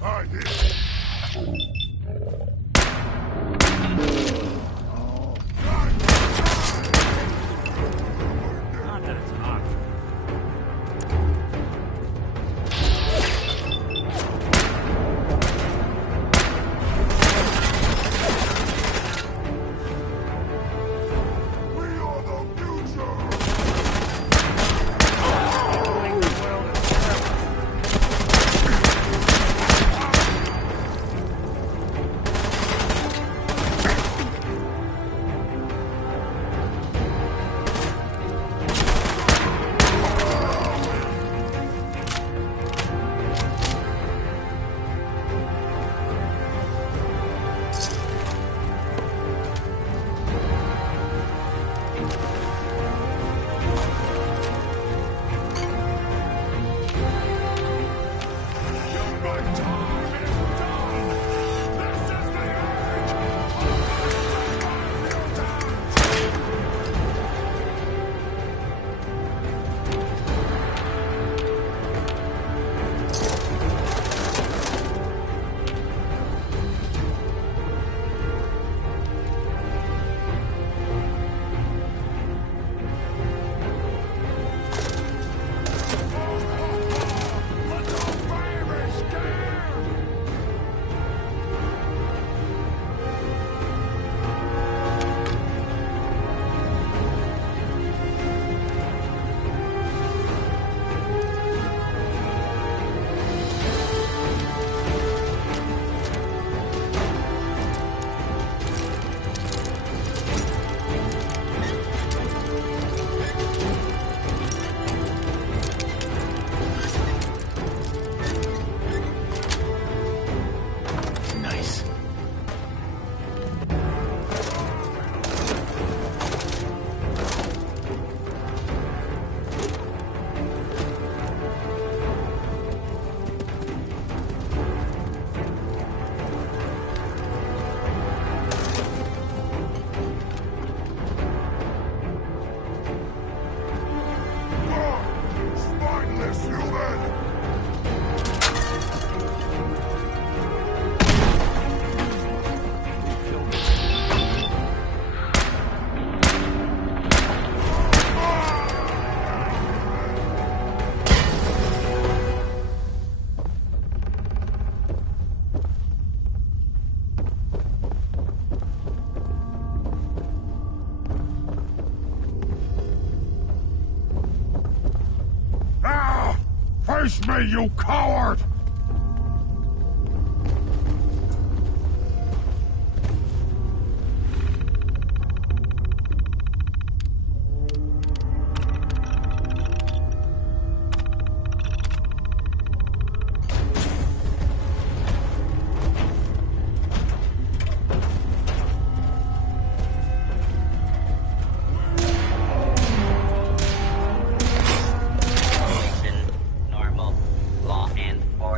I did. Not that it's an option. We are the future! Face me, you coward! Normal. Law and order.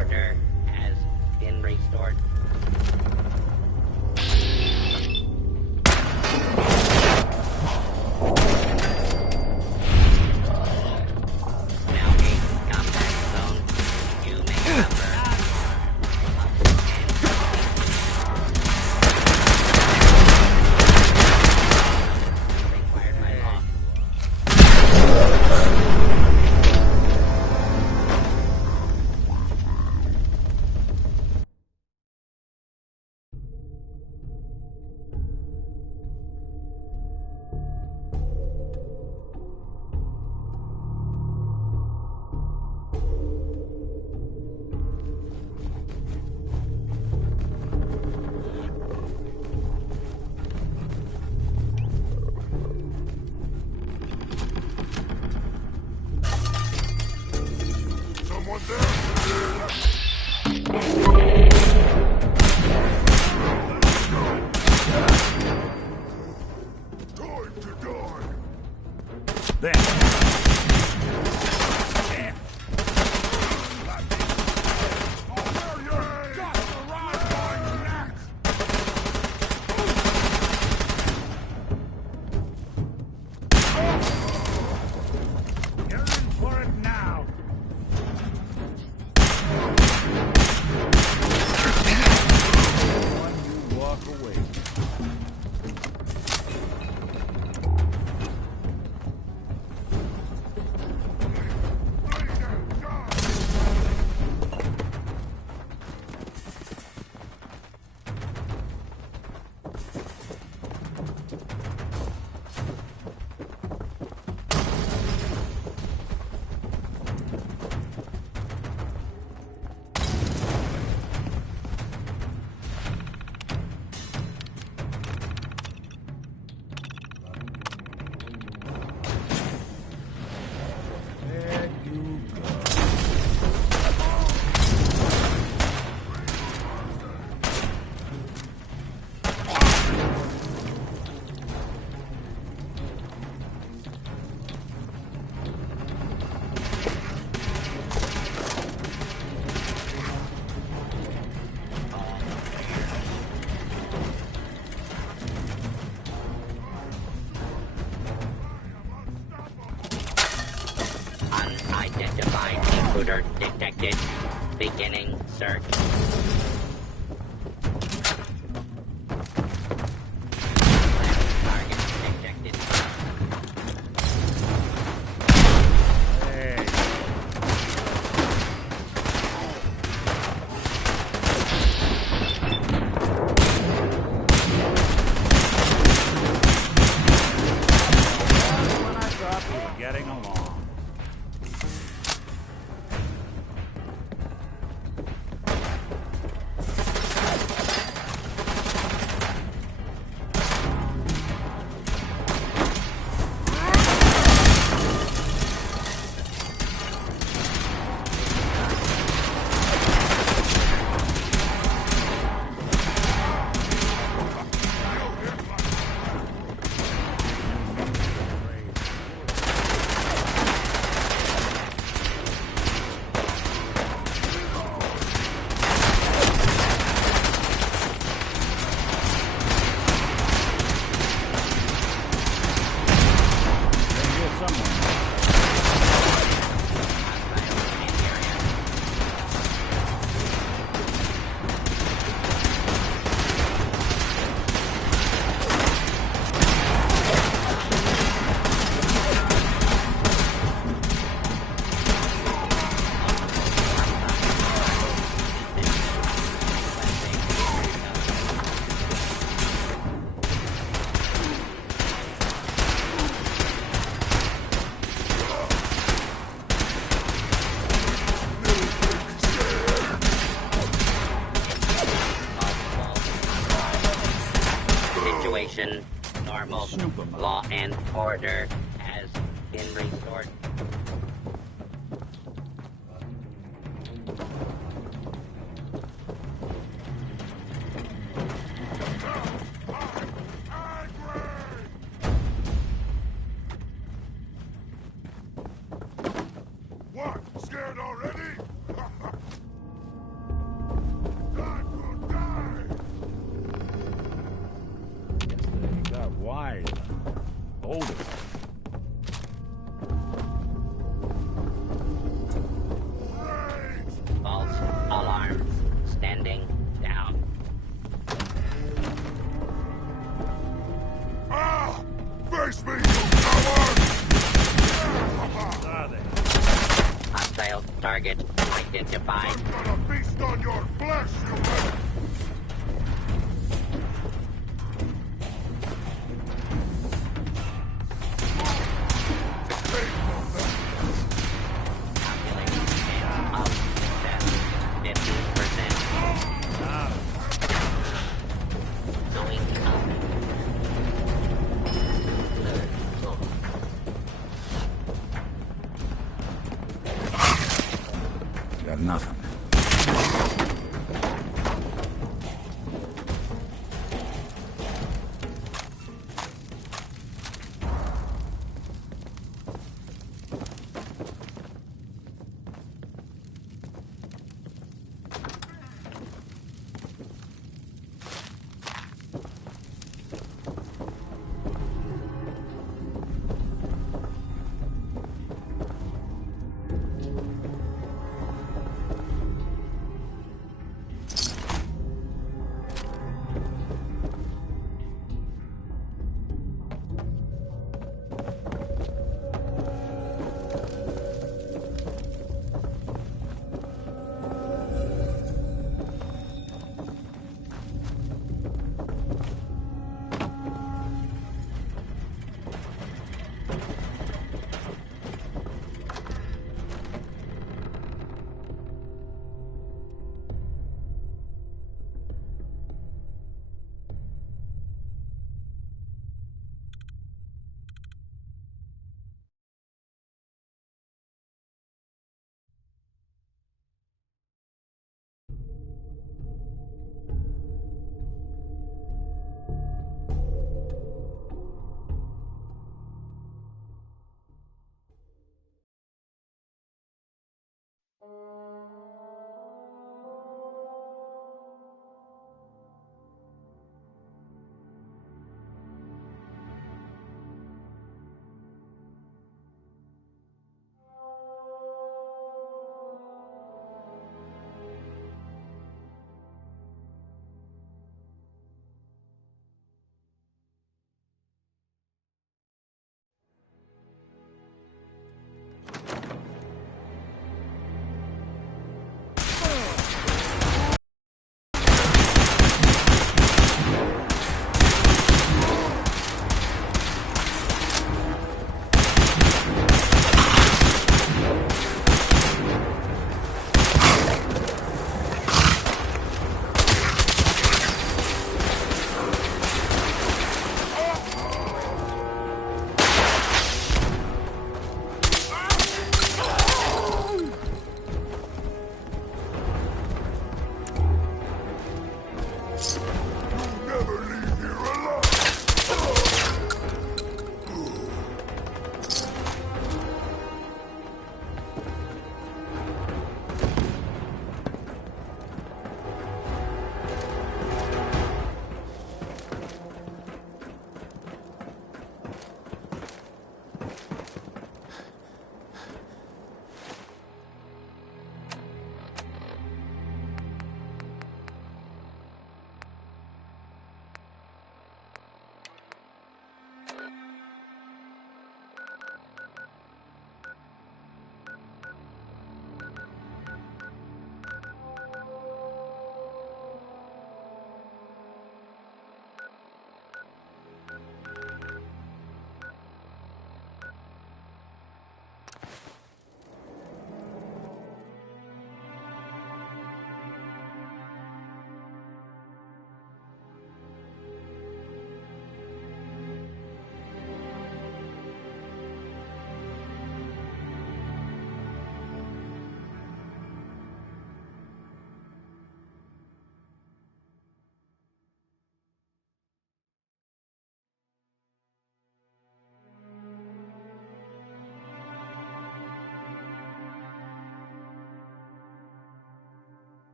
Intruder detected. Beginning search. Target detected. Hey. When I thought we were getting along. Situation normal. Law and order has been restored. What? Scared already? Time to die! They got wide. Older. False alarms. Standing down. Ah! Face me, you coward! Are they? Hostile target identified. I'm gonna feast on your flesh, you little... Calculating chance of success. 50%. Going up. Got nothing.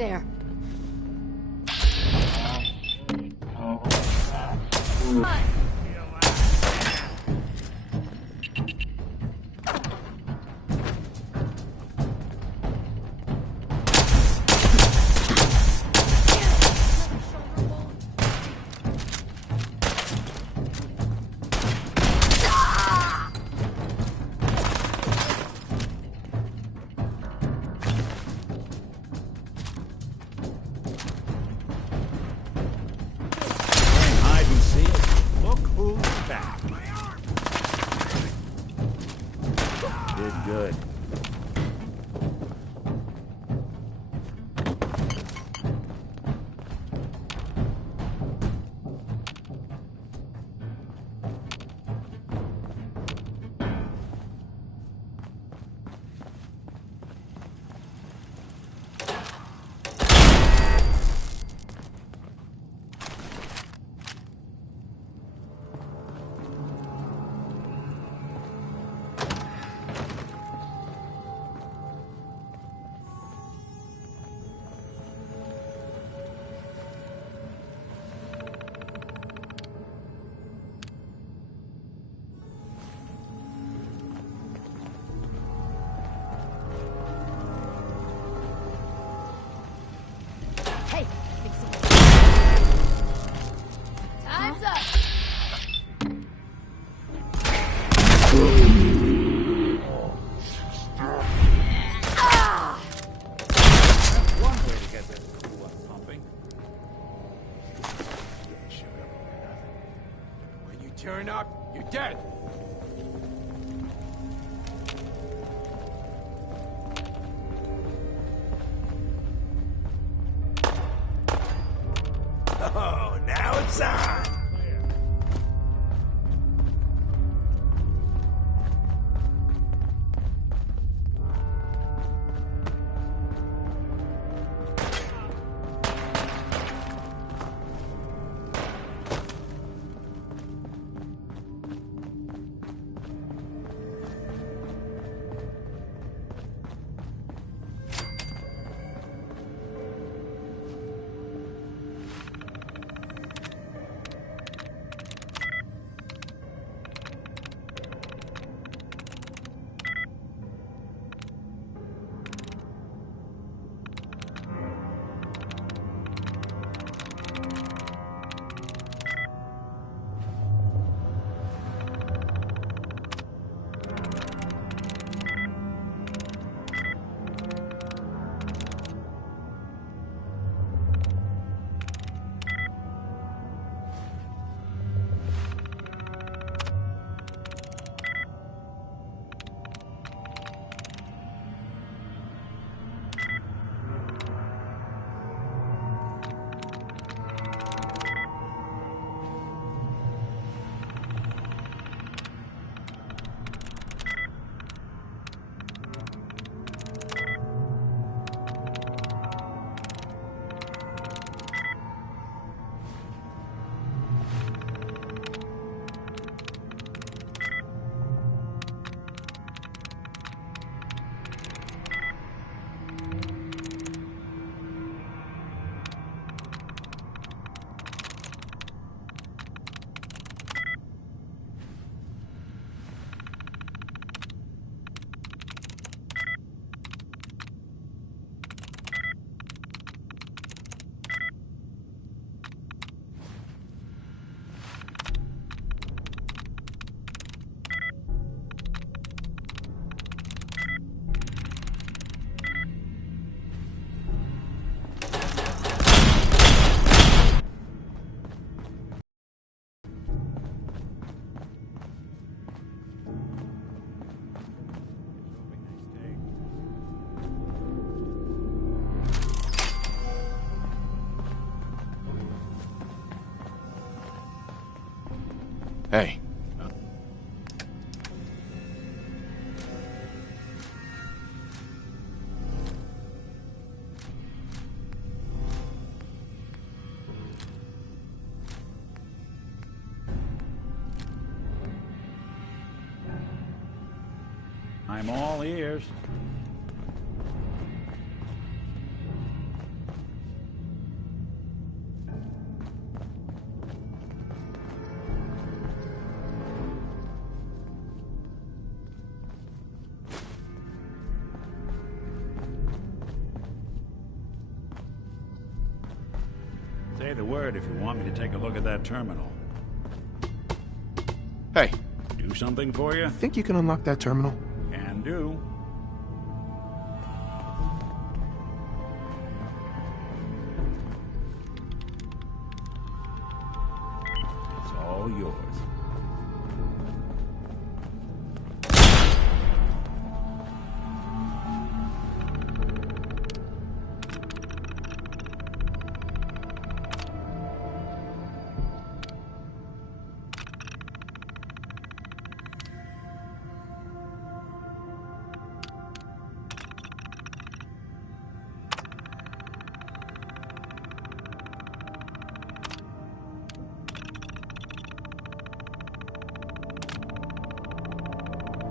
there. Hide and seek. Look who's back. Did good. Hey, think someone... Time's up. That's one way to get this blood pumping. Sugar or nothing. When you turn up, you're dead. Oh, now it's on. Clear. Hey. I'm all ears. Say the word if you want me to take a look at that terminal. Hey, Do something for you? think you can unlock that terminal? Can do. It's all yours.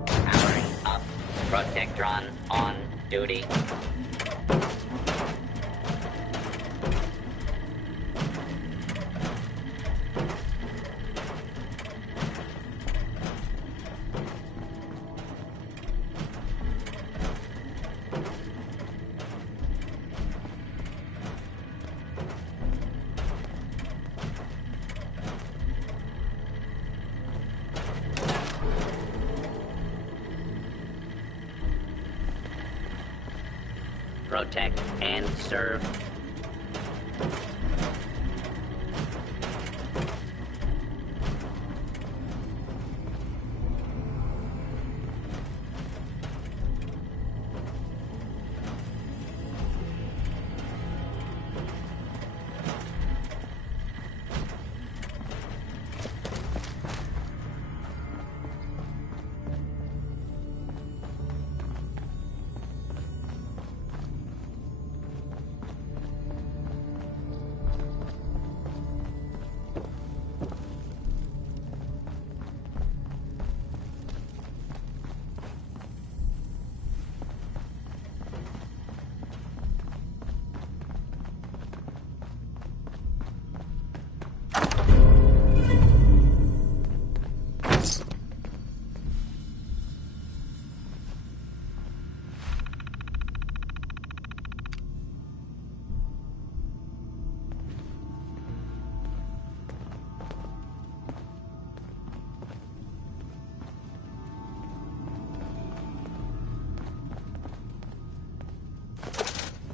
Powering up. Protectron on duty. Protect and serve.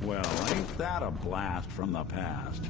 Well, ain't that a blast from the past?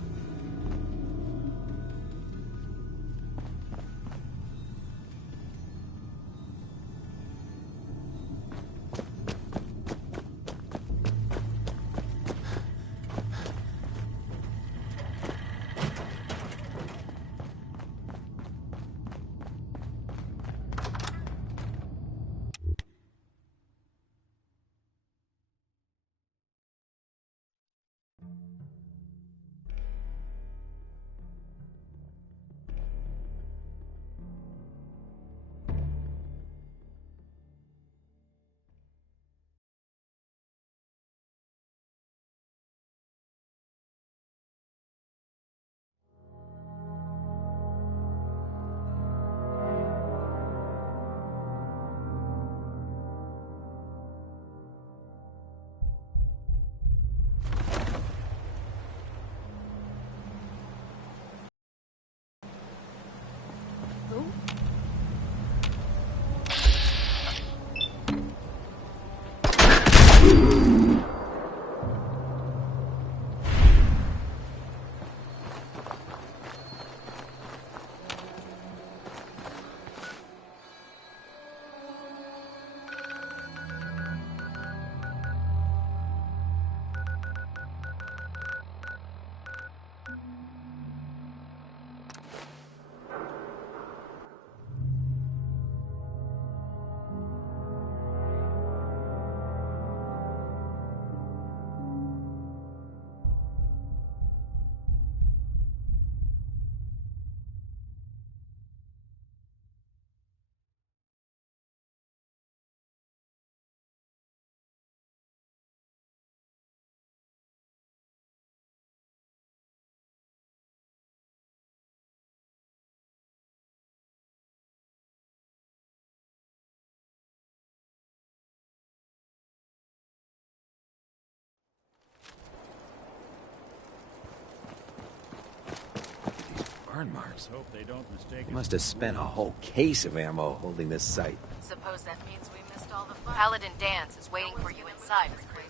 Burn marks. Hope they don't mistake He must have spent a whole case of ammo holding this site. Suppose that means we missed all the fun. Paladin Dance is waiting for you inside, Chris.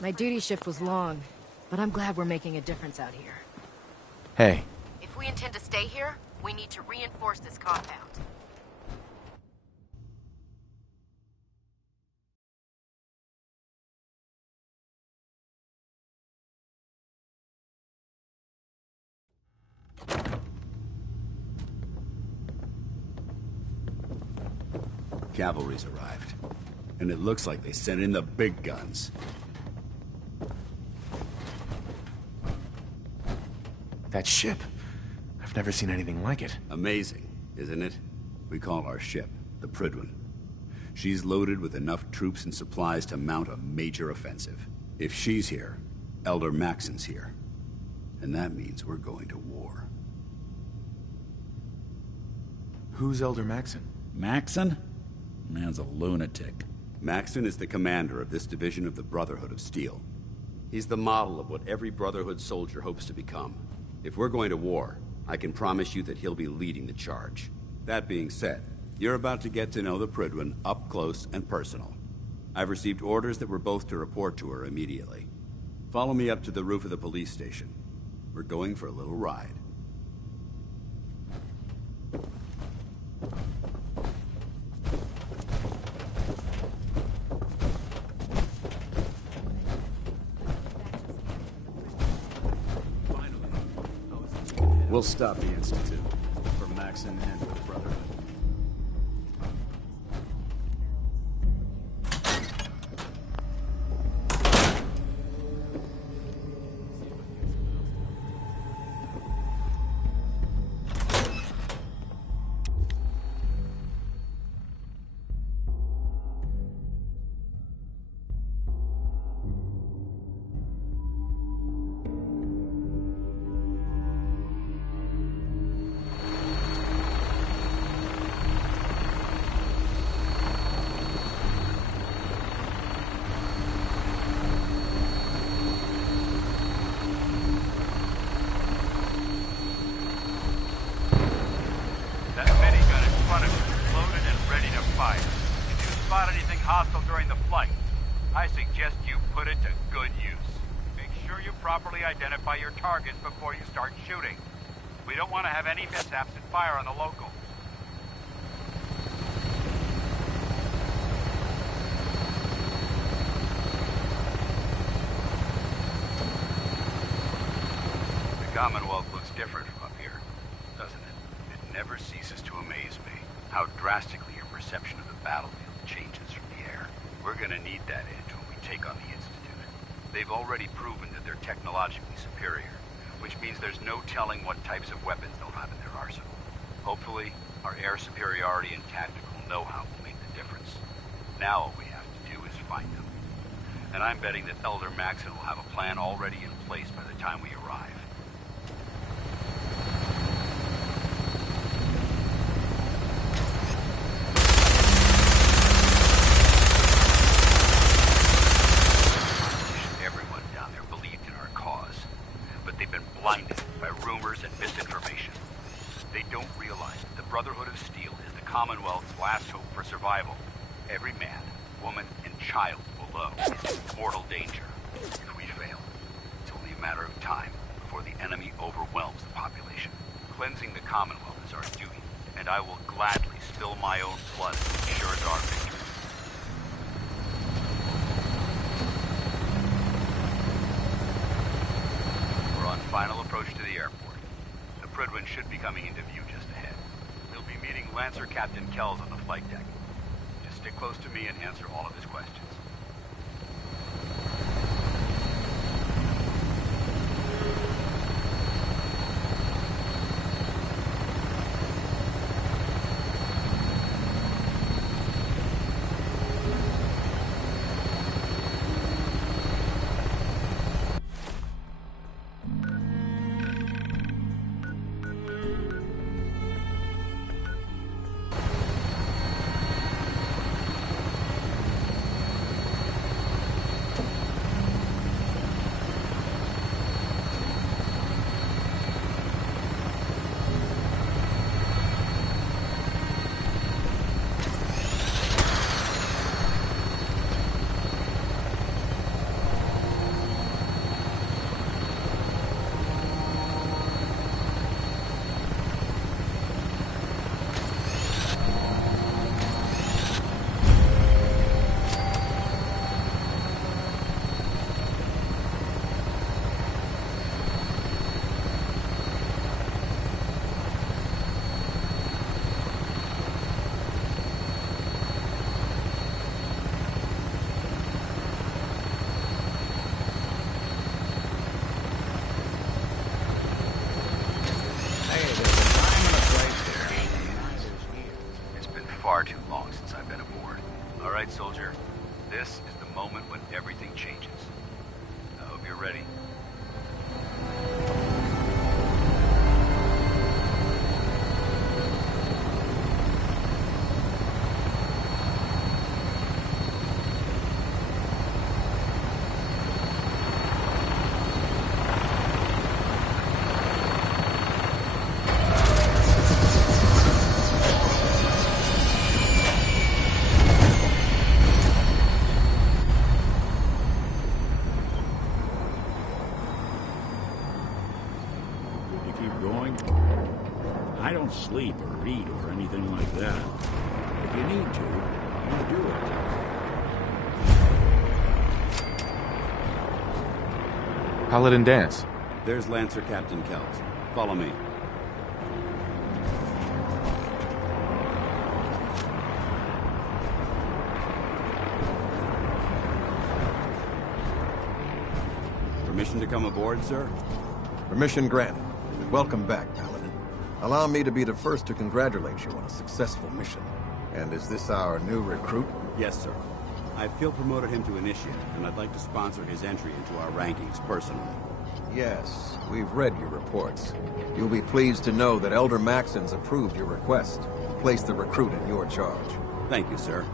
My duty shift was long, but I'm glad we're making a difference out here. Hey. If we intend to stay here, we need to reinforce this compound. Cavalry's arrived. And it looks like they sent in the big guns. That ship. I've never seen anything like it. Amazing, isn't it? We call our ship the Prydwen. She's loaded with enough troops and supplies to mount a major offensive. If she's here, Elder Maxon's here. And that means we're going to war. Who's Elder Maxon? Maxon? Man's a lunatic. Maxon is the commander of this division of the Brotherhood of Steel. He's the model of what every Brotherhood soldier hopes to become. If we're going to war, I can promise you that he'll be leading the charge. That being said, you're about to get to know the Prydwen up close and personal. I've received orders that we're both to report to her immediately. Follow me up to the roof of the police station. We're going for a little ride. We'll stop the Institute. For Maxon and for the Brotherhood. Identify your targets before you start shooting. We don't want to have any mishaps and fire on the local. The Commonwealth looks different from up here, doesn't it? It never ceases to amaze me how drastically your perception of the battlefield changes from the air. We're gonna need that edge when we take on the Institute. They've already proven that they're technologically superior, which means there's no telling what types of weapons they'll have in their arsenal. Hopefully, our air superiority and tactical know-how will make the difference. Now all we have to do is find them. And I'm betting that Elder Maxon will have a plan already in place by the time we arrive. Blinded by rumors and misinformation. They don't realize that the Brotherhood of Steel is the Commonwealth's last hope for survival. Every man, woman, and child below is in mortal danger. If we fail, it's only a matter of time before the enemy overwhelms the population. Cleansing the Commonwealth is our duty, and I will gladly spill my own blood as it ensures our victory. Final approach to the airport. The Prydwen should be coming into view just ahead. We'll be meeting Lancer Captain Kells on the flight deck. Just stick close to me and answer all of his questions. far too long since I've been aboard. All right, soldier. This is the moment when everything changes. I hope you're ready. Would you keep going? I don't sleep or eat or anything like that. If you need to, you do it. Paladin Dance. There's Lancer Captain Kells. Follow me. Permission to come aboard, sir? Permission granted. Welcome back, Paladin. Allow me to be the first to congratulate you on a successful mission. And is this our new recruit? Yes, sir. I feel promoted him to initiate, and I'd like to sponsor his entry into our rankings personally. Yes, we've read your reports. You'll be pleased to know that Elder Maxon's approved your request and placed the recruit in your charge. Thank you, sir.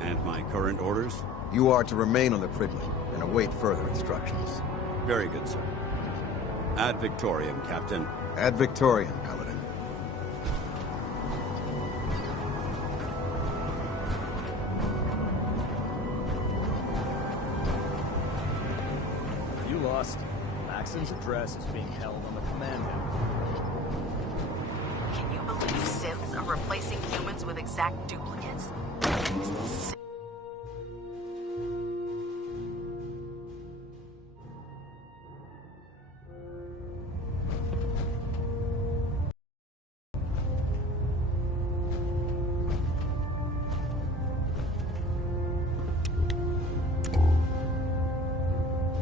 And my current orders? You are to remain on the Pridley and await further instructions. Very good, sir. Ad Victoriam, Captain. Ad Victoriam, Paladin. You lost. Maxon's address is being held on the command deck. Can you believe synths are replacing humans with exact duplicates?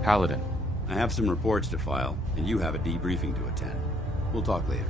Paladin. I have some reports to file, and you have a debriefing to attend. We'll talk later.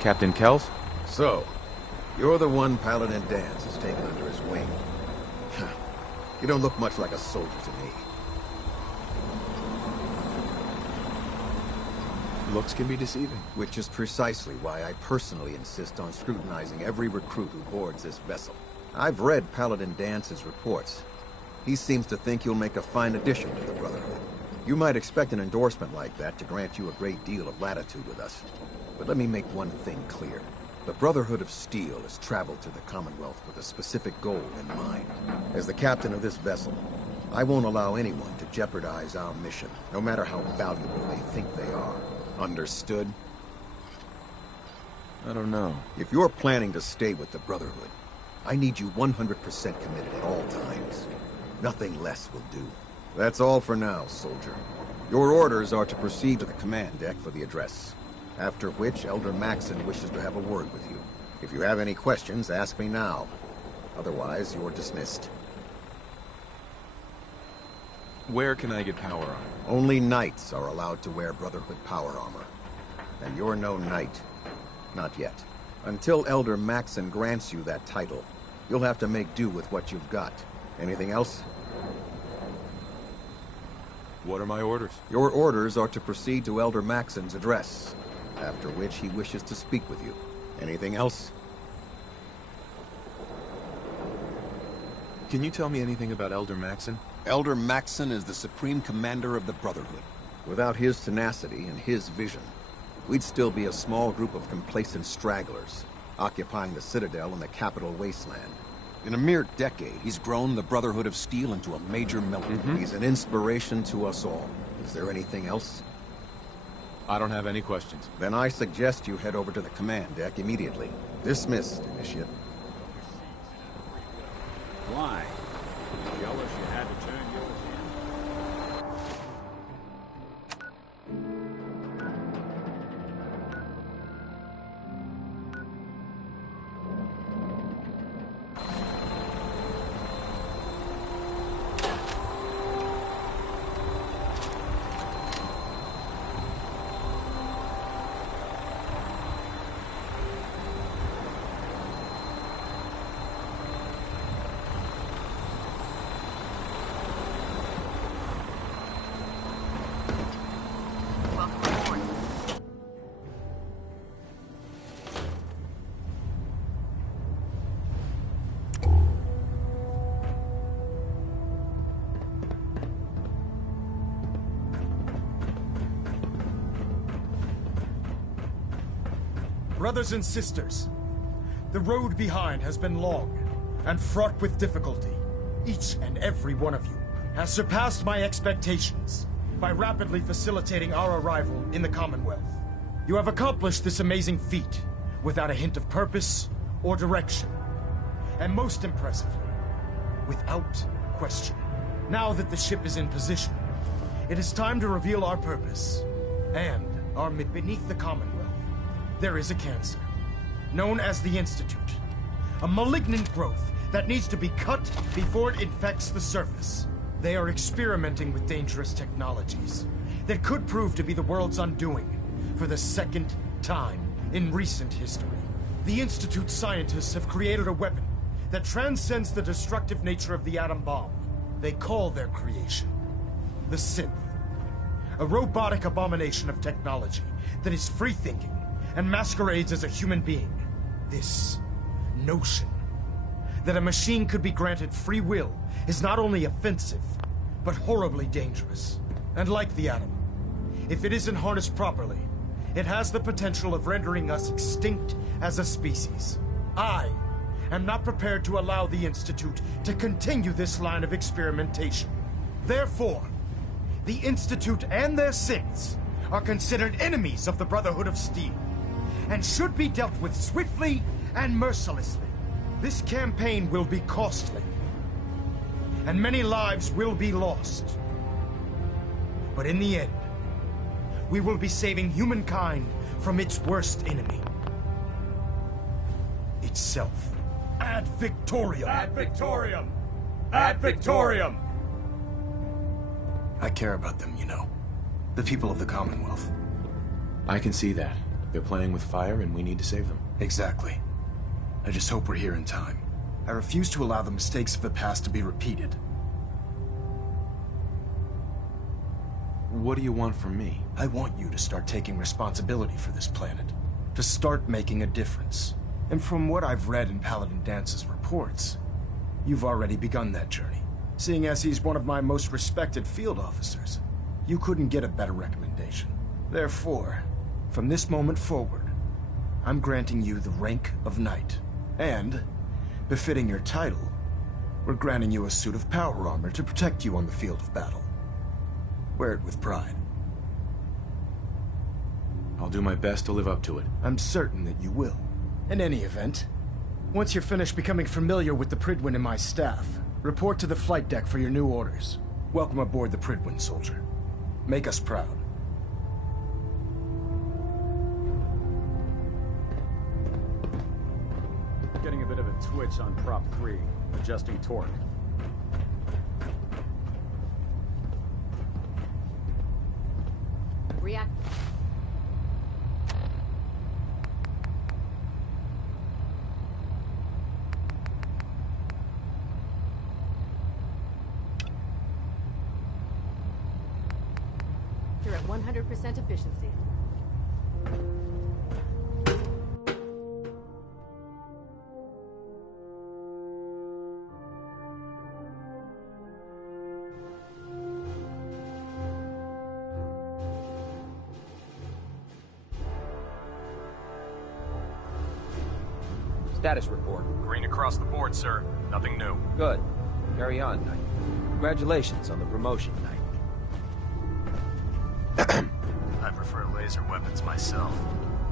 Captain Kells? So, you're the one Paladin Dance has taken under his wing. You don't look much like a soldier to me. Looks can be deceiving. Which is precisely why I personally insist on scrutinizing every recruit who boards this vessel. I've read Paladin Dance's reports. He seems to think you'll make a fine addition to the Brotherhood. You might expect an endorsement like that to grant you a great deal of latitude with us. But let me make one thing clear. The Brotherhood of Steel has traveled to the Commonwealth with a specific goal in mind. As the captain of this vessel, I won't allow anyone to jeopardize our mission, no matter how valuable they think they are. Understood? I don't know. If you're planning to stay with the Brotherhood, I need you 100% committed at all times. Nothing less will do. That's all for now, soldier. Your orders are to proceed to the command deck for the address. After which, Elder Maxon wishes to have a word with you. If you have any questions, ask me now. Otherwise, you're dismissed. Where can I get power armor? Only knights are allowed to wear Brotherhood power armor. And you're no knight. Not yet. Until Elder Maxon grants you that title, you'll have to make do with what you've got. Anything else? What are my orders? Your orders are to proceed to Elder Maxon's address, after which he wishes to speak with you. Anything else? Can you tell me anything about Elder Maxon? Elder Maxon is the supreme commander of the Brotherhood. Without his tenacity and his vision, we'd still be a small group of complacent stragglers, occupying the Citadel and the capital wasteland. In a mere decade, he's grown the Brotherhood of Steel into a major militant. He's an inspiration to us all. Is there anything else? I don't have any questions. Then I suggest you head over to the command deck immediately. Dismissed, Initiate. Why? You jealous you had to turn yours in? Brothers and sisters, the road behind has been long and fraught with difficulty. Each and every one of you has surpassed my expectations by rapidly facilitating our arrival in the Commonwealth. You have accomplished this amazing feat without a hint of purpose or direction. And most impressively, without question. Now that the ship is in position, it is time to reveal our purpose and our beneath the Commonwealth. There is a cancer, known as the Institute. A malignant growth that needs to be cut before it infects the surface. They are experimenting with dangerous technologies that could prove to be the world's undoing for the second time in recent history. The Institute scientists have created a weapon that transcends the destructive nature of the atom bomb. They call their creation the Synth. A robotic abomination of technology that is free-thinking and masquerades as a human being. This notion that a machine could be granted free will is not only offensive, but horribly dangerous. And like the atom, if it isn't harnessed properly, it has the potential of rendering us extinct as a species. I am not prepared to allow the Institute to continue this line of experimentation. Therefore, the Institute and their synths are considered enemies of the Brotherhood of Steel, and should be dealt with swiftly and mercilessly. This campaign will be costly, and many lives will be lost. But in the end, we will be saving humankind from its worst enemy. Itself. Ad Victoriam! Ad Victoriam! Ad Victoriam! I care about them, you know. The people of the Commonwealth. I can see that. They're playing with fire and we need to save them. Exactly. I just hope we're here in time. I refuse to allow the mistakes of the past to be repeated. What do you want from me? I want you to start taking responsibility for this planet. To start making a difference. And from what I've read in Paladin Dance's reports, you've already begun that journey. Seeing as he's one of my most respected field officers, you couldn't get a better recommendation. Therefore, from this moment forward, I'm granting you the rank of Knight. And, befitting your title, we're granting you a suit of power armor to protect you on the field of battle. Wear it with pride. I'll do my best to live up to it. I'm certain that you will. In any event, once you're finished becoming familiar with the Pridwin and my staff, report to the flight deck for your new orders. Welcome aboard the Pridwin, soldier. Make us proud. Getting a bit of a twitch on prop 3, adjusting torque. React. You're at 100% efficiency. Status report. Green across the board, sir. Nothing new. Good. Carry on, Knight. Congratulations on the promotion, Knight. I prefer laser weapons myself.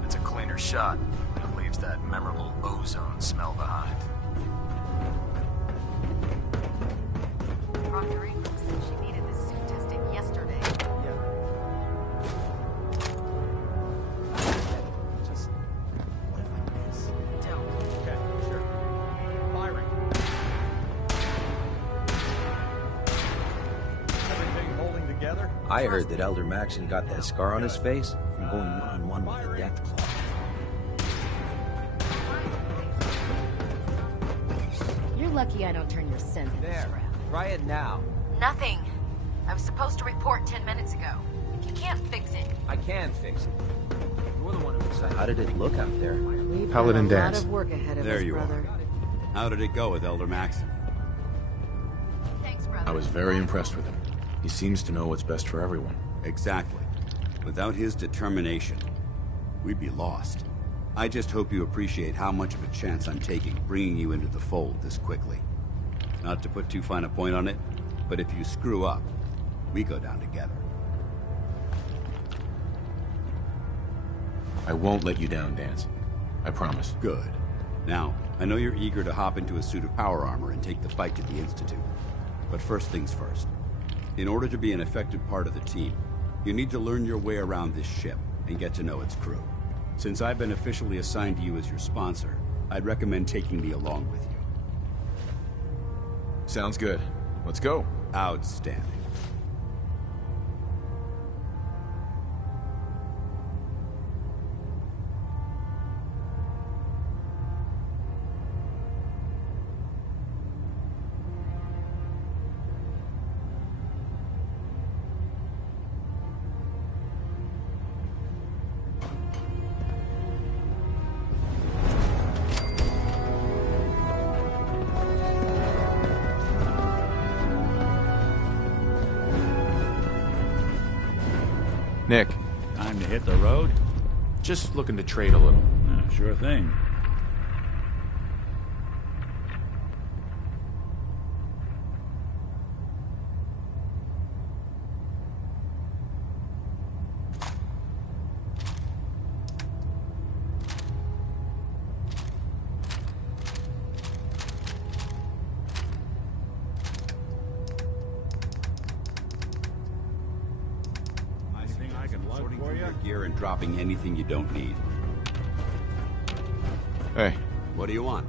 It's a cleaner shot, and it leaves that memorable ozone smell behind. Dr. Ingram said she needed this suit tested yesterday. Yeah. Just... what if I miss? Don't. Okay, sure. Firing. Everything holding together? I heard that Elder Maxon got that scar on his face from going one-on-one with the Death Claw. You're lucky I don't turn your scent into There. scrap. Try it now. Nothing. I was supposed to report 10 minutes ago. If you can't fix it. I can fix it. You're the one who decided. How did it look out there? We've Paladin got a lot dance. of work ahead of There us, you brother. are. How did it go with Elder Maxon? Thanks, brother. I was very impressed with him. He seems to know what's best for everyone. Exactly. Without his determination, we'd be lost. I just hope you appreciate how much of a chance I'm taking bringing you into the fold this quickly. Not to put too fine a point on it, but if you screw up, we go down together. I won't let you down, Dance. I promise. Good. Now, I know you're eager to hop into a suit of power armor and take the fight to the Institute. But first things first. In order to be an effective part of the team, you need to learn your way around this ship and get to know its crew. Since I've been officially assigned to you as your sponsor, I'd recommend taking me along with you. Sounds good. Let's go. Outstanding. Nick, Time to hit the road? just looking to trade a little. Sure thing. Anything I can lug Sorting for through you? your gear and dropping anything you don't need. Hey, What do you want?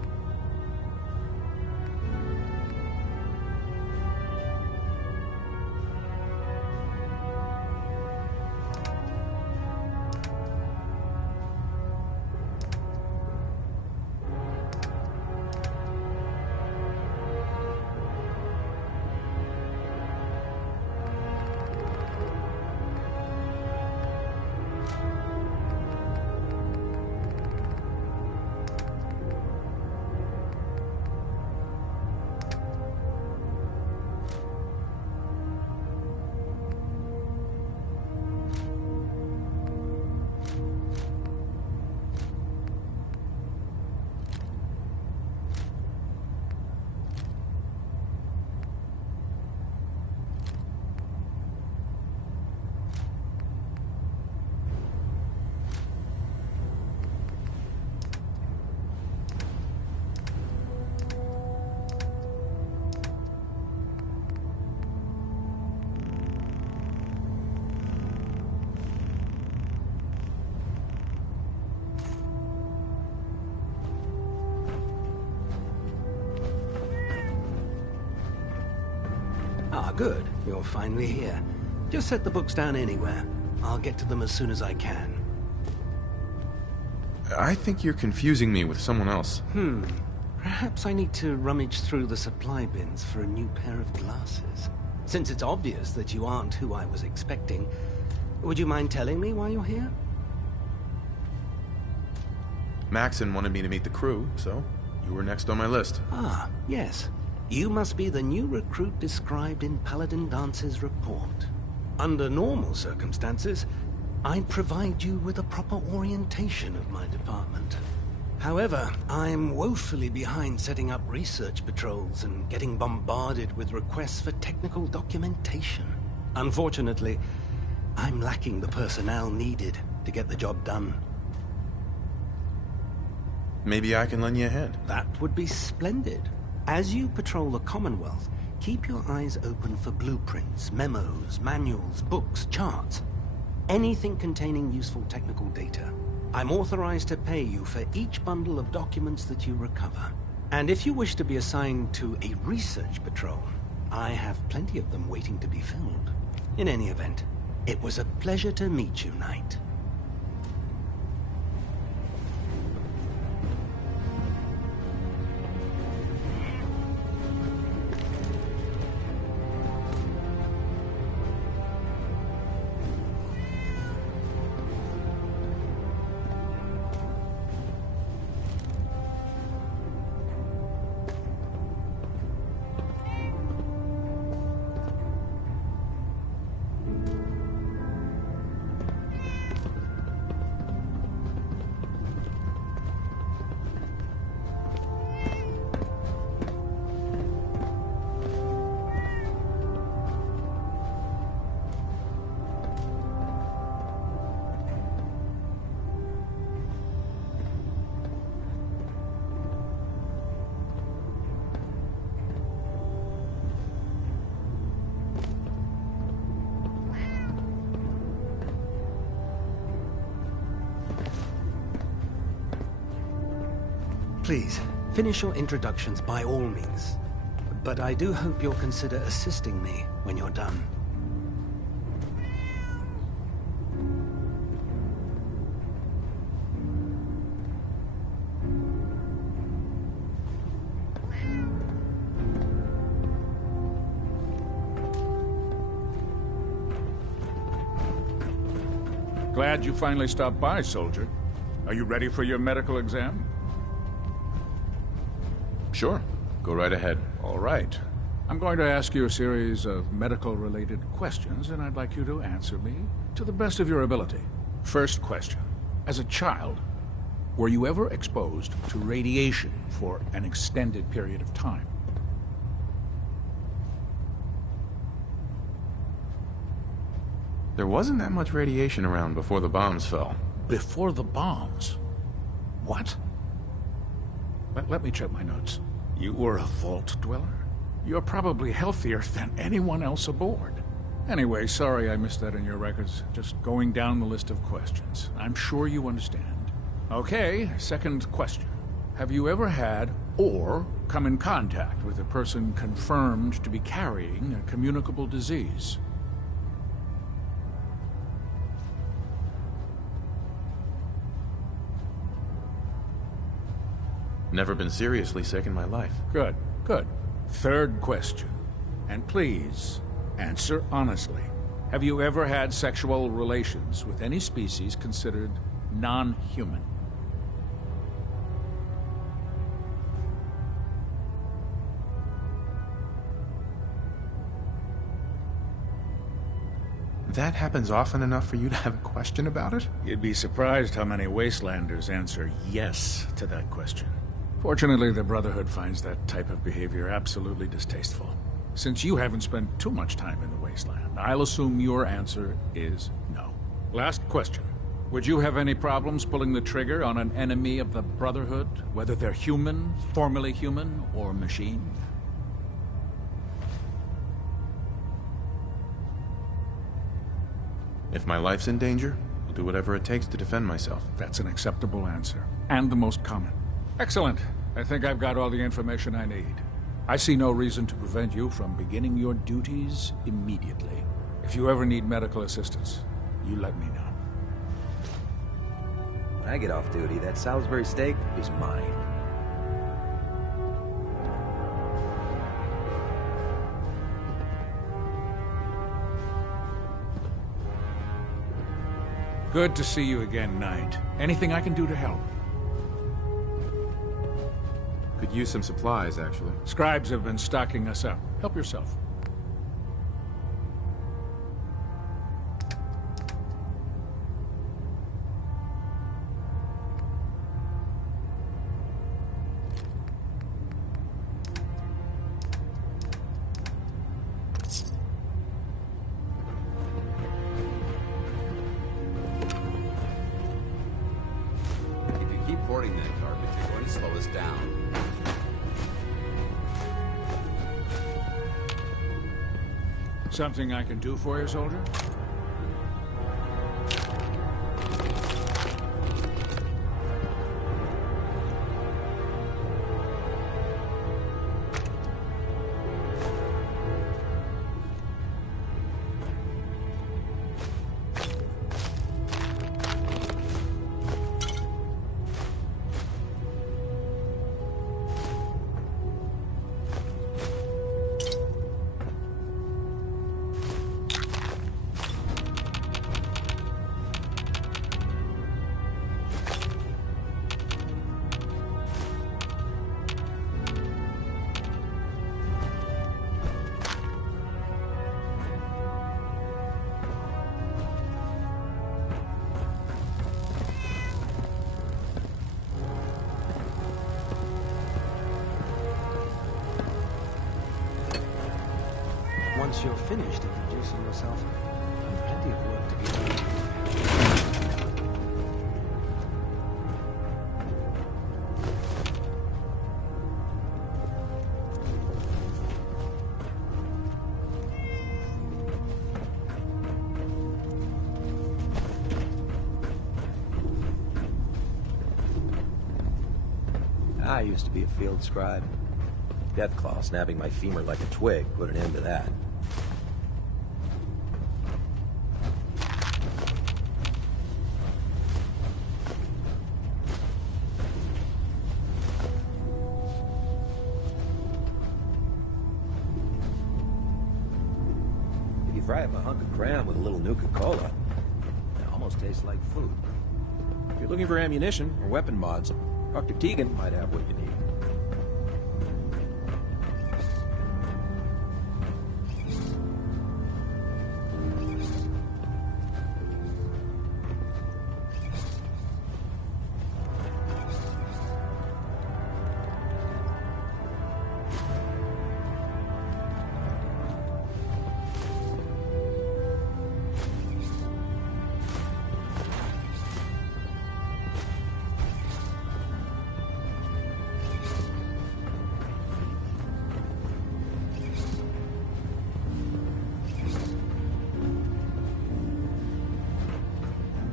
Ah, good. You're finally here. Just set the books down anywhere. I'll get to them as soon as I can. I think you're confusing me with someone else. Perhaps I need to rummage through the supply bins for a new pair of glasses. Since it's obvious that you aren't who I was expecting, would you mind telling me why you're here? Maxon wanted me to meet the crew, so you were next on my list. Ah, yes. You must be the new recruit described in Paladin Dance's report. Under normal circumstances, I'd provide you with a proper orientation of my department. However, I'm woefully behind setting up research patrols and getting bombarded with requests for technical documentation. Unfortunately, I'm lacking the personnel needed to get the job done. Maybe I can lend you a hand. That would be splendid. As you patrol the Commonwealth, keep your eyes open for blueprints, memos, manuals, books, charts. Anything containing useful technical data. I'm authorized to pay you for each bundle of documents that you recover. And if you wish to be assigned to a research patrol, I have plenty of them waiting to be filled. In any event, it was a pleasure to meet you, Knight. Please, finish your introductions by all means. But I do hope you'll consider assisting me when you're done. Glad you finally stopped by, soldier. Are you ready for your medical exam? Sure. Go right ahead. All right. I'm going to ask you a series of medical-related questions, and I'd like you to answer me to the best of your ability. First question. As a child, were you ever exposed to radiation for an extended period of time? There wasn't that much radiation around before the bombs fell. Before the bombs? What? Let me check my notes. You were a vault dweller? You're probably healthier than anyone else aboard. Anyway, sorry I missed that in your records. Just going down the list of questions. I'm sure you understand. Okay, second question. Have you ever had or come in contact with a person confirmed to be carrying a communicable disease? Never been seriously sick in my life. Good, good. Third question. And please, answer honestly. Have you ever had sexual relations with any species considered non-human? That happens often enough for you to have a question about it? You'd be surprised how many Wastelanders answer yes to that question. Fortunately, the Brotherhood finds that type of behavior absolutely distasteful. Since you haven't spent too much time in the Wasteland, I'll assume your answer is no. Last question. Would you have any problems pulling the trigger on an enemy of the Brotherhood, whether they're human, formerly human, or machine? If my life's in danger, I'll do whatever it takes to defend myself. That's an acceptable answer, and the most common. Excellent. I think I've got all the information I need. I see no reason to prevent you from beginning your duties immediately. If you ever need medical assistance, you let me know. When I get off duty, that Salisbury steak is mine. Good to see you again, Knight. Anything I can do to help? Could use some supplies, actually. Scribes have been stocking us up. Help yourself. Something I can do for you, soldier? Once you're finished introducing yourself, you've plenty of work to be done. I used to be a field scribe. Deathclaw snapping my femur like a twig put an end to that. If you fry up a hunk of cram with a little Nuka-Cola, it almost tastes like food. If you're looking for ammunition or weapon mods, Dr. Tegan might have what you need.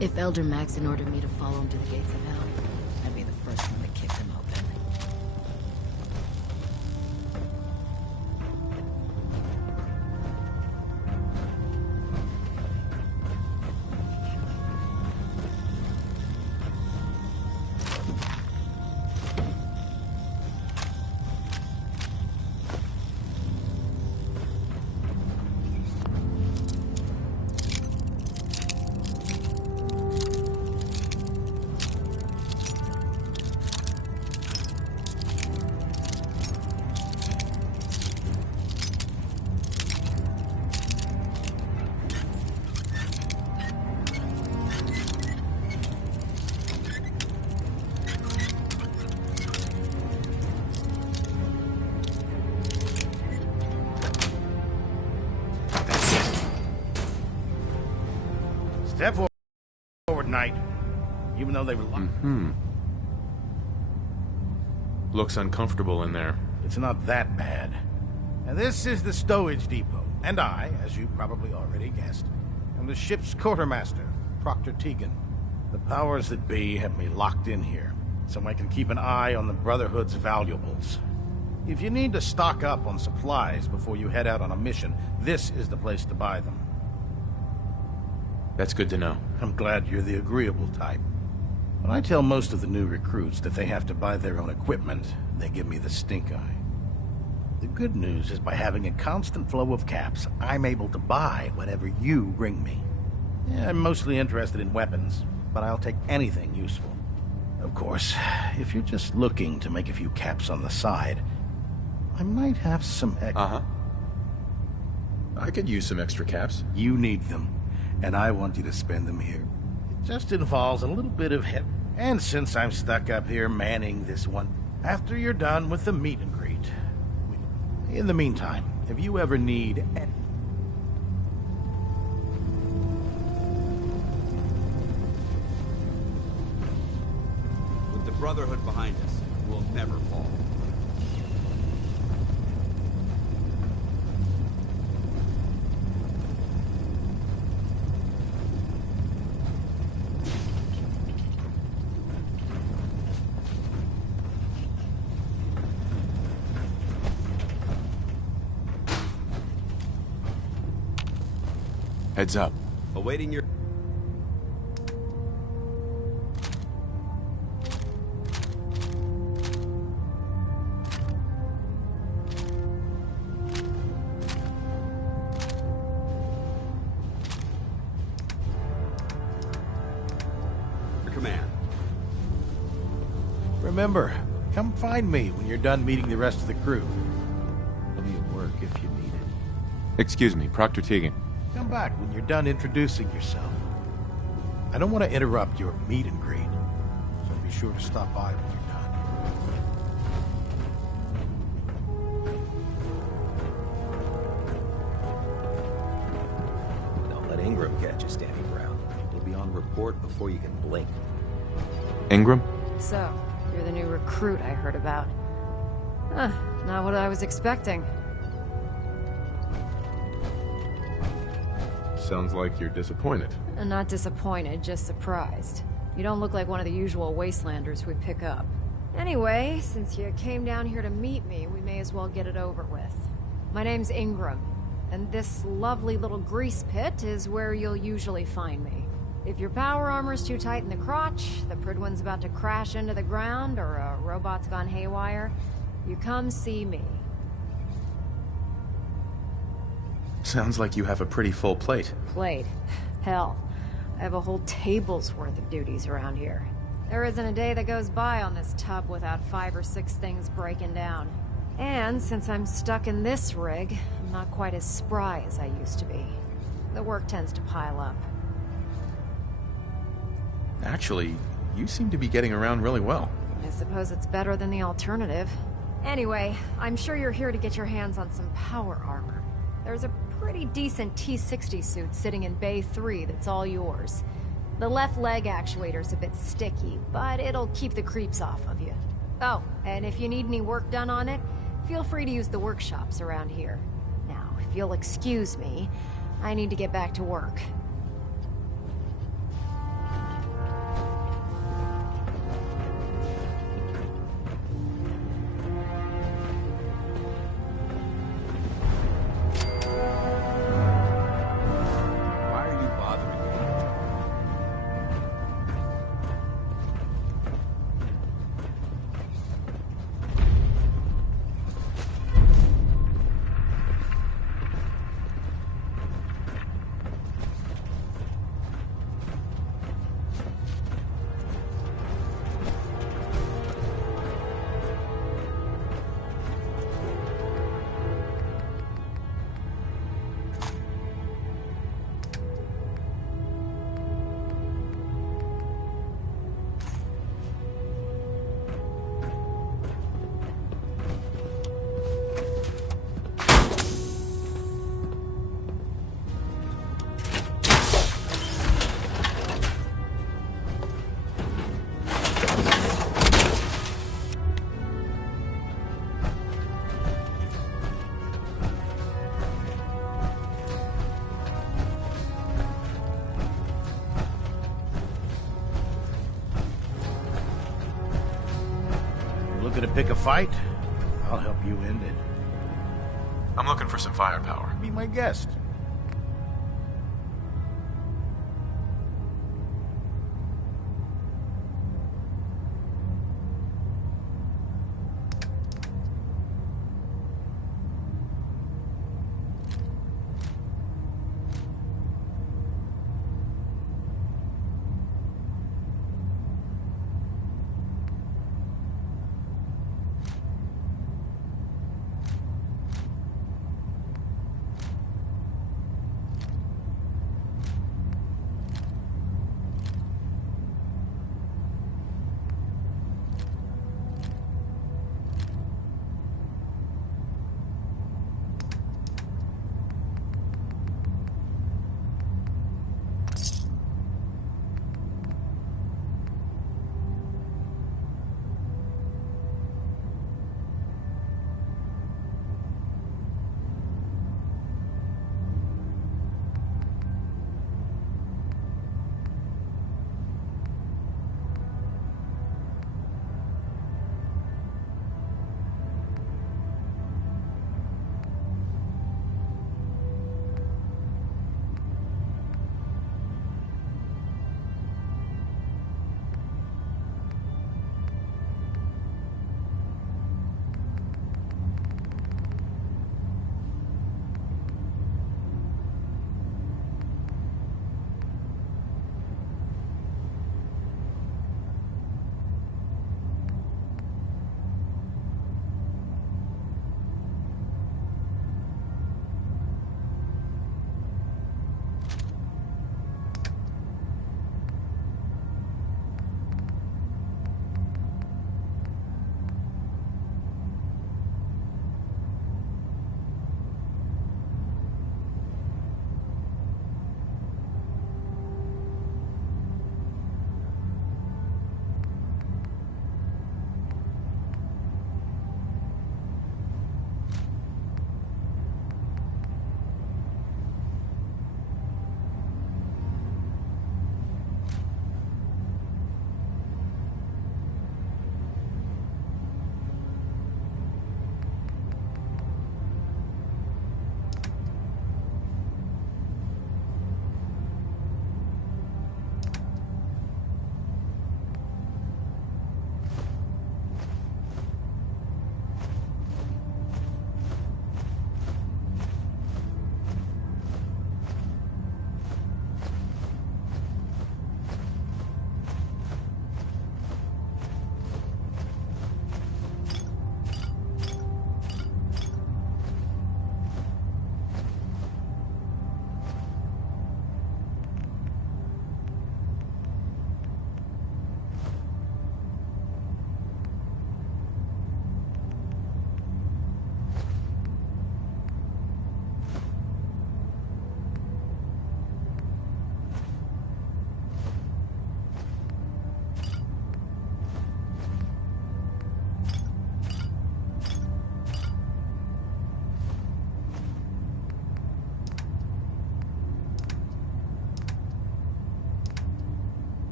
If Elder Maxon ordered me to follow him to the gates of hell, I'd be the first one to kick them open. Step forward, Knight. Even though they were locked. Looks uncomfortable in there. It's not that bad. And this is the stowage depot. And I, as you probably already guessed, am the ship's quartermaster, Proctor Tegan. The powers that be have me locked in here, so I can keep an eye on the Brotherhood's valuables. If you need to stock up on supplies before you head out on a mission, this is the place to buy them. That's good to know. I'm glad you're the agreeable type. When I tell most of the new recruits that they have to buy their own equipment, they give me the stink eye. The good news is by having a constant flow of caps, I'm able to buy whatever you bring me. Yeah, I'm mostly interested in weapons, but I'll take anything useful. Of course, if you're just looking to make a few caps on the side, I might have some I could use some extra caps. You need them, and I want you to spend them here. It just involves a little bit of help. And since I'm stuck up here manning this one, after you're done with the meet and greet. In the meantime, if you ever need any... With the Brotherhood behind us, we'll never fall. Heads up. Awaiting your... command. Remember, come find me when you're done meeting the rest of the crew. I'll be at work if you need it. Excuse me, Proctor Teagan. Come back when you're done introducing yourself. I don't want to interrupt your meet and greet, so be sure to stop by when you're done. Don't let Ingram catch you standing around. He'll be on report before you can blink. Ingram? So, you're the new recruit I heard about. Huh, not what I was expecting. Sounds like you're disappointed. Not disappointed, just surprised. You don't look like one of the usual wastelanders we pick up. Anyway, since you came down here to meet me, we may as well get it over with. My name's Ingram, and this lovely little grease pit is where you'll usually find me. If your power armor's too tight in the crotch, the Pridwin's about to crash into the ground, or a robot's gone haywire, you come see me. Sounds like you have a pretty full plate. Plate? Hell, I have a whole table's worth of duties around here. There isn't a day that goes by on this tub without 5 or 6 things breaking down. And since I'm stuck in this rig, I'm not quite as spry as I used to be. The work tends to pile up. Actually, you seem to be getting around really well. I suppose it's better than the alternative. Anyway, I'm sure you're here to get your hands on some power armor. There's a pretty decent T-60 suit sitting in Bay 3 that's all yours. The left leg actuator's a bit sticky, but it'll keep the creeps off of you. Oh, and if you need any work done on it, feel free to use the workshops around here. Now, if you'll excuse me, I need to get back to work. Looking to pick a fight? I'll help you end it. I'm looking for some firepower. Be my guest.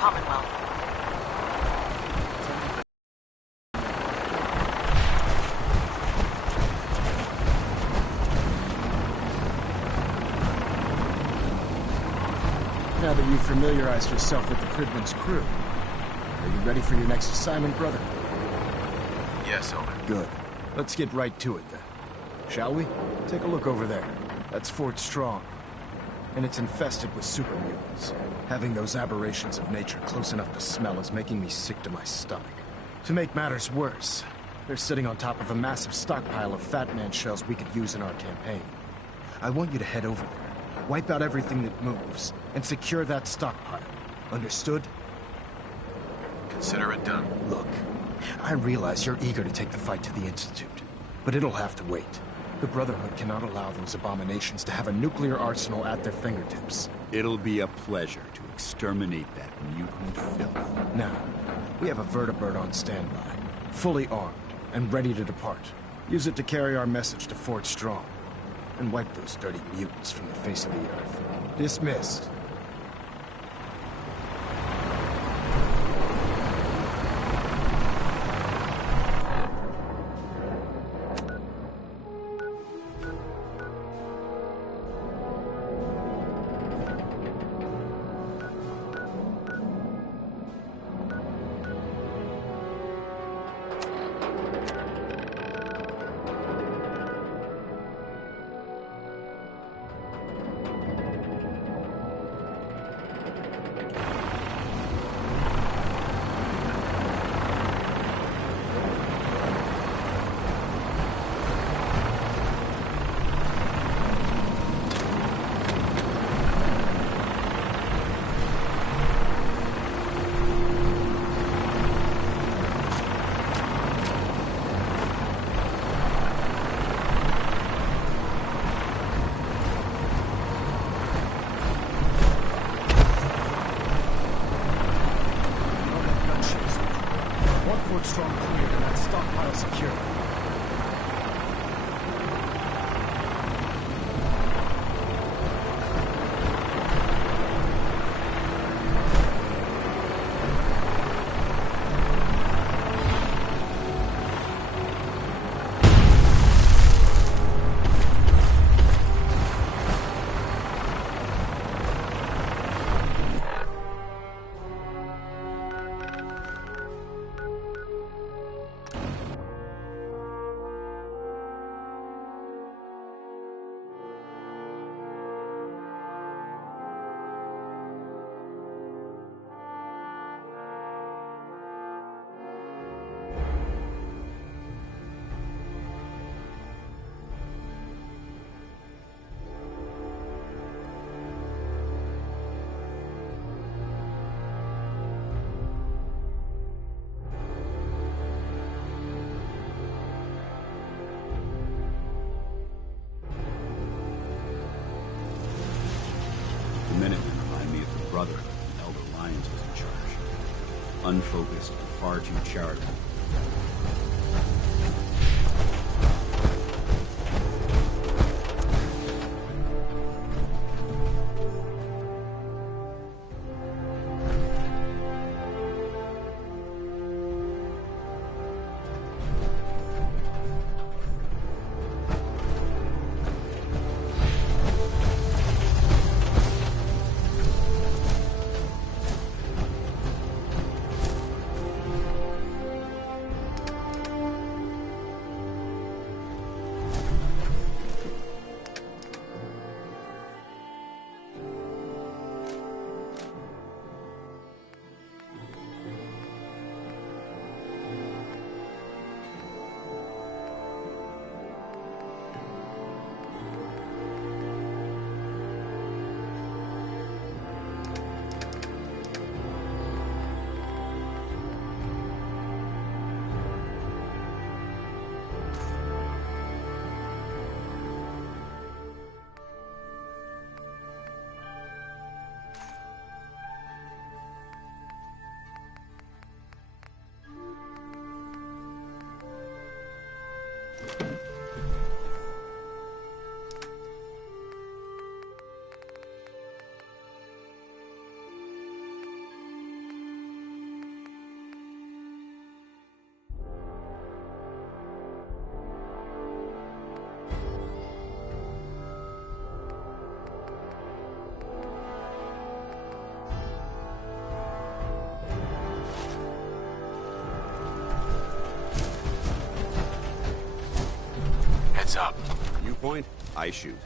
Commonwealth. Now that you've familiarized yourself with the Cribman's crew, are you ready for your next assignment, brother? Yes, Elder. Good. Let's get right to it then. Shall we? Take a look over there. That's Fort Strong. And it's infested with super mutants. Having those aberrations of nature close enough to smell is making me sick to my stomach. To make matters worse, they're sitting on top of a massive stockpile of Fat Man shells we could use in our campaign. I want you to head over there, wipe out everything that moves, and secure that stockpile. Understood? Consider it done. Look, I realize you're eager to take the fight to the Institute, but it'll have to wait. The Brotherhood cannot allow those abominations to have a nuclear arsenal at their fingertips. It'll be a pleasure to exterminate that mutant filth. Now, we have a vertibird on standby, fully armed, and ready to depart. Use it to carry our message to Fort Strong, and wipe those dirty mutants from the face of the earth. Dismissed. Strong cleared and that stockpile secure. Brotherhood when Elder Lyons was in charge. Unfocused and far too charitable. Heads up. Viewpoint, I shoot.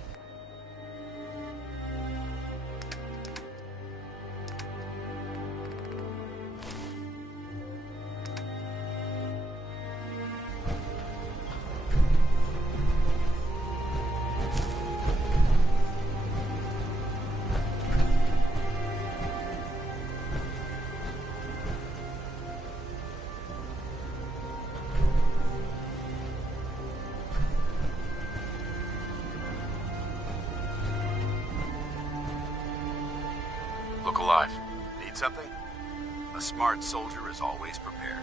Look alive. Need something? A smart soldier is always prepared.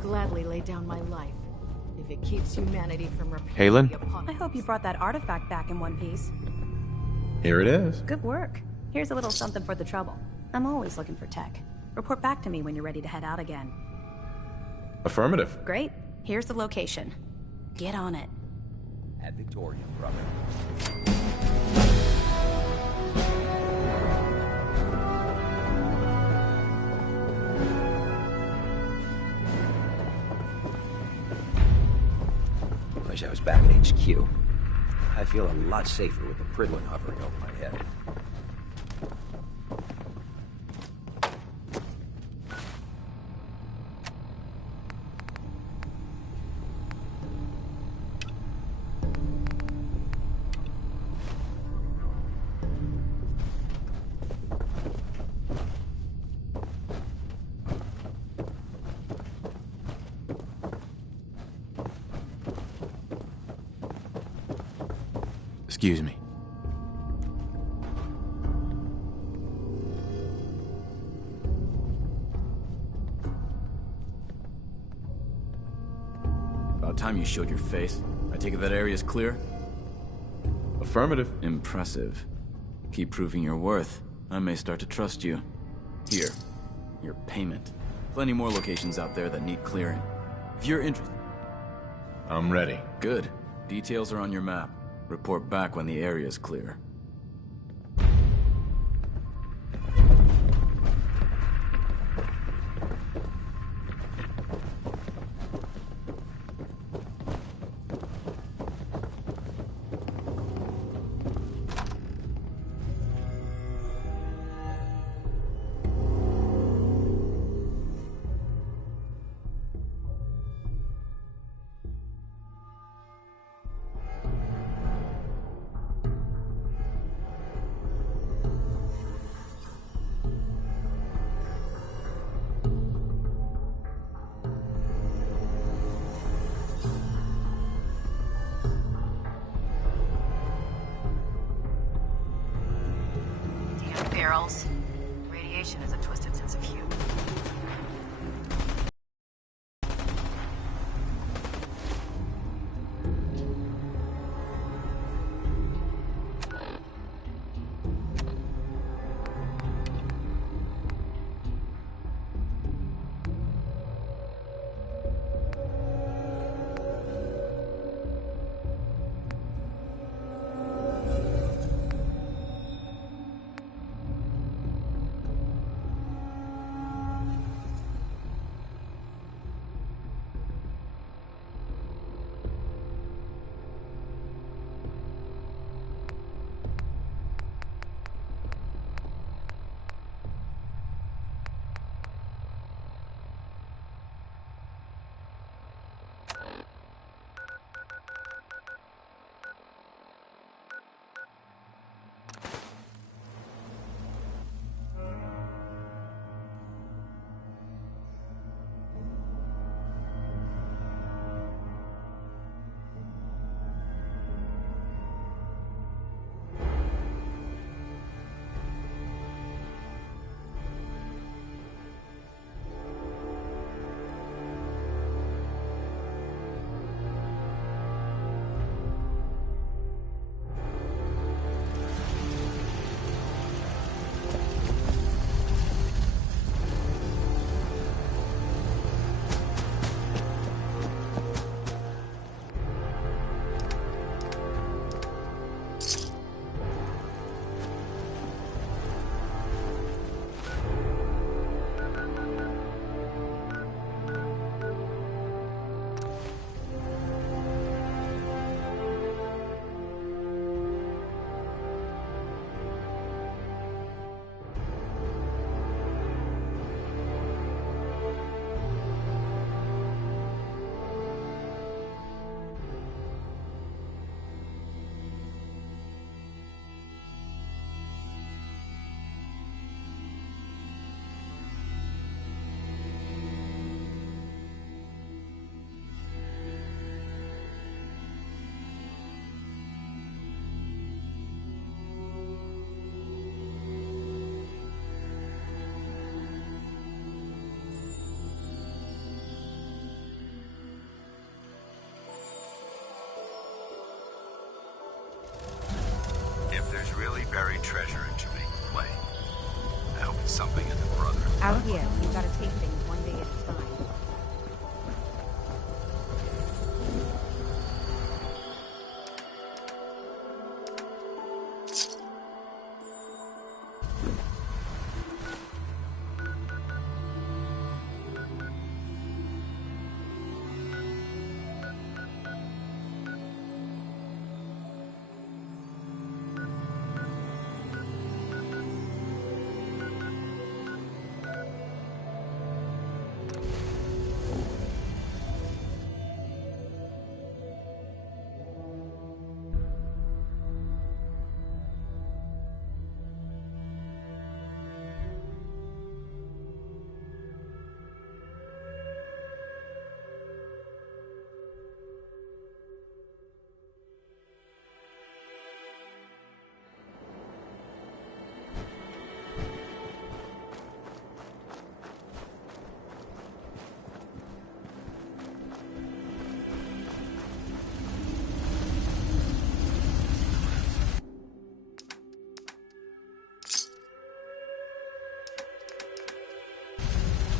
Gladly lay down my life if it keeps humanity from repeating Halen? the upon I hope you brought that artifact back in one piece. Here it is. Good work. Here's a little something for the trouble. I'm always looking for tech. Report back to me when you're ready to head out again. Affirmative. Great. Here's the location. Get on it. At Victorian, brother. Wish I was back at HQ. I feel a lot safer with the Pridlin hovering over my head. Excuse me. About time you showed your face. I take it that area's clear? Affirmative. Impressive. Keep proving your worth. I may start to trust you. Here, your payment. Plenty more locations out there that need clearing. If you're interested... I'm ready. Good. Details are on your map. Report back when the area's clear.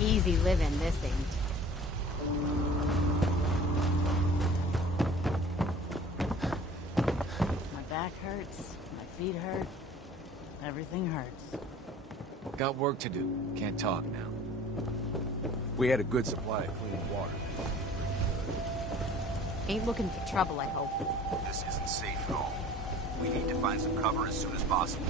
Easy living, this ain't. My back hurts, my feet hurt, everything hurts. Got work to do. Can't talk now. If we had a good supply of clean water. Ain't looking for trouble, I hope. This isn't safe at all. We need to find some cover as soon as possible.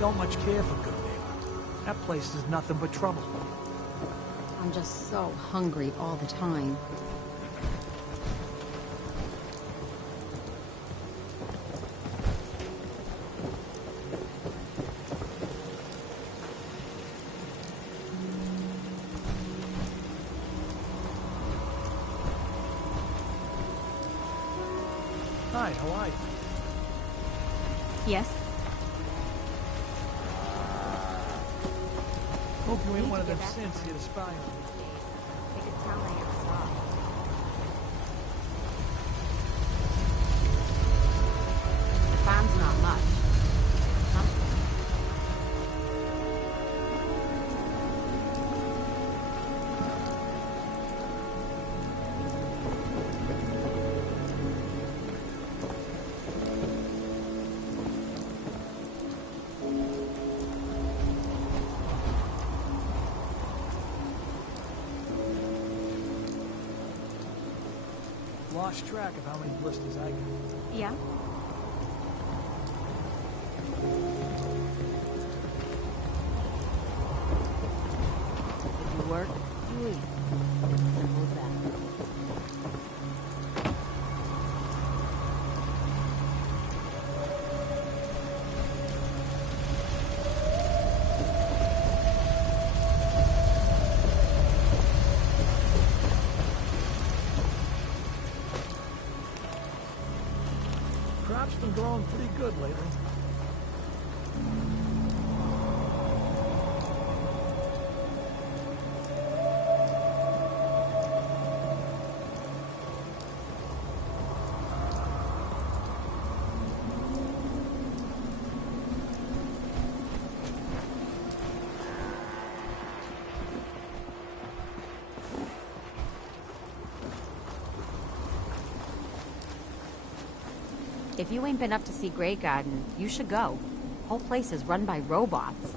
Don't much care for good neighbor. That place is nothing but trouble. I'm just so hungry all the time. Hi, how are you? Yes? Hope you ain't one of them synths here to spy on me. Biggest town they ever saw. The farm's not much. Something. lost track of how many blisters I got. Yeah? If you work, you eat. Simple as that. Crop's been growing pretty good lately. If you ain't been up to see Grey Garden, you should go. Whole place is run by robots.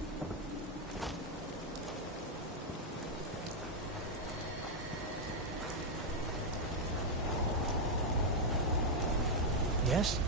Yes?